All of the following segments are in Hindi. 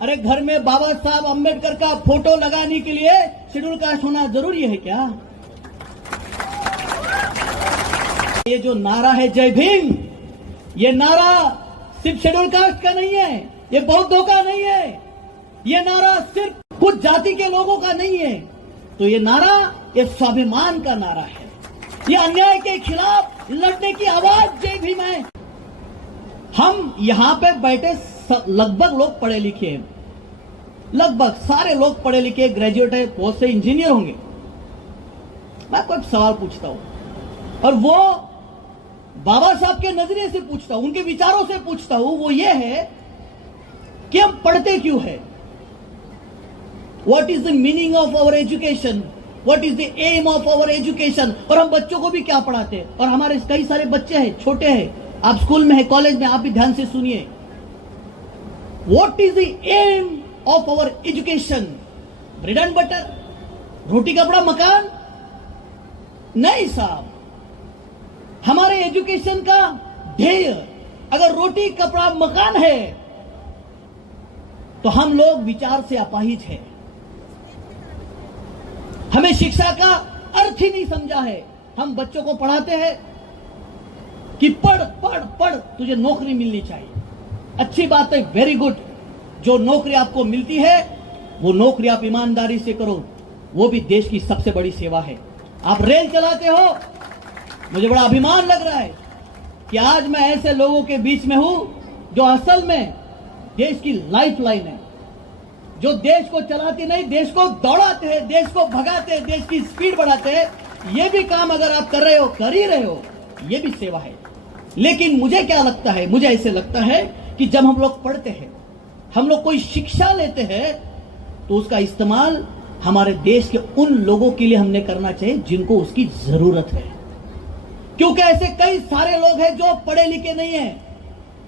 अरे घर में बाबा साहब अम्बेडकर का फोटो लगाने के लिए शेड्यूल कास्ट होना जरूरी है क्या? ये जो नारा है जय भीम, ये नारा सिर्फ शेड्यूल कास्ट का नहीं है, ये बौद्धों का नहीं है, ये नारा सिर्फ कुछ जाति के लोगों का नहीं है, तो ये नारा ये स्वाभिमान का नारा है। ये अन्याय के खिलाफ लड़ने की आवाज जय भीम है। हम यहां पे बैठे लगभग लोग पढ़े लिखे हैं, लगभग सारे लोग पढ़े लिखे, ग्रेजुएट है, बहुत से इंजीनियर होंगे। मैं कुछ सवाल पूछता हूं और वो बाबा साहब के नजरिए से पूछता हूं, उनके विचारों से पूछता हूं। वो ये है कि हम पढ़ते क्यों है? What is the meaning of our education? What is the aim of our education? और हम बच्चों को भी क्या पढ़ाते हैं? और हमारे कई सारे बच्चे हैं, छोटे हैं, आप स्कूल में है, कॉलेज में, आप भी ध्यान से सुनिए। What is the aim of our education? Bread and butter, रोटी कपड़ा मकान? नहीं साहब, हमारे एजुकेशन का ध्येय अगर रोटी कपड़ा मकान है तो हम लोग विचार से अपाहिज हैं। हमें शिक्षा का अर्थ ही नहीं समझा है। हम बच्चों को पढ़ाते हैं कि पढ़ पढ़ पढ़, तुझे नौकरी मिलनी चाहिए। अच्छी बात है, वेरी गुड। जो नौकरी आपको मिलती है वो नौकरी आप ईमानदारी से करो, वो भी देश की सबसे बड़ी सेवा है। आप रेल चलाते हो, मुझे बड़ा अभिमान लग रहा है कि आज मैं ऐसे लोगों के बीच में हूं जो असल में देश की लाइफ लाइन है, जो देश को चलाते नहीं, देश को दौड़ाते हैं, देश को भगाते हैं, देश की स्पीड बढ़ाते हैं। ये भी काम अगर आप कर रहे हो, कर ही रहे हो, ये भी सेवा है। लेकिन मुझे क्या लगता है, मुझे ऐसे लगता है कि जब हम लोग पढ़ते हैं, हम लोग कोई शिक्षा लेते हैं, तो उसका इस्तेमाल हमारे देश के उन लोगों के लिए हमने करना चाहिए जिनको उसकी जरूरत है। क्योंकि ऐसे कई सारे लोग हैं जो पढ़े लिखे नहीं हैं,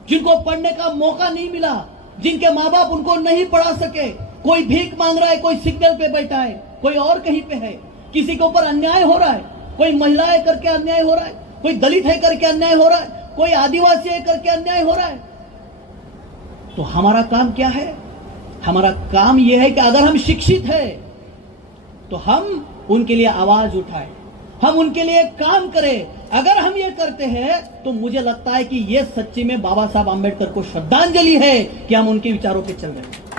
जिनको पढ़ने का मौका नहीं मिला, जिनके माँ बाप उनको नहीं पढ़ा सके। कोई भीख मांग रहा है, कोई सिग्नल पे बैठा है, कोई और कहीं पे है, किसी के ऊपर अन्याय हो रहा है, कोई महिला है करके अन्याय हो रहा है, कोई दलित है करके अन्याय हो रहा है, कोई आदिवासी है करके अन्याय हो रहा है। तो हमारा काम क्या है? हमारा काम यह है कि अगर हम शिक्षित हैं तो हम उनके लिए आवाज उठाएं, हम उनके लिए काम करें। अगर हम ये करते हैं तो मुझे लगता है कि ये सच्ची में बाबा साहब आंबेडकर को श्रद्धांजलि है कि हम उनके विचारों पे चल रहे हैं।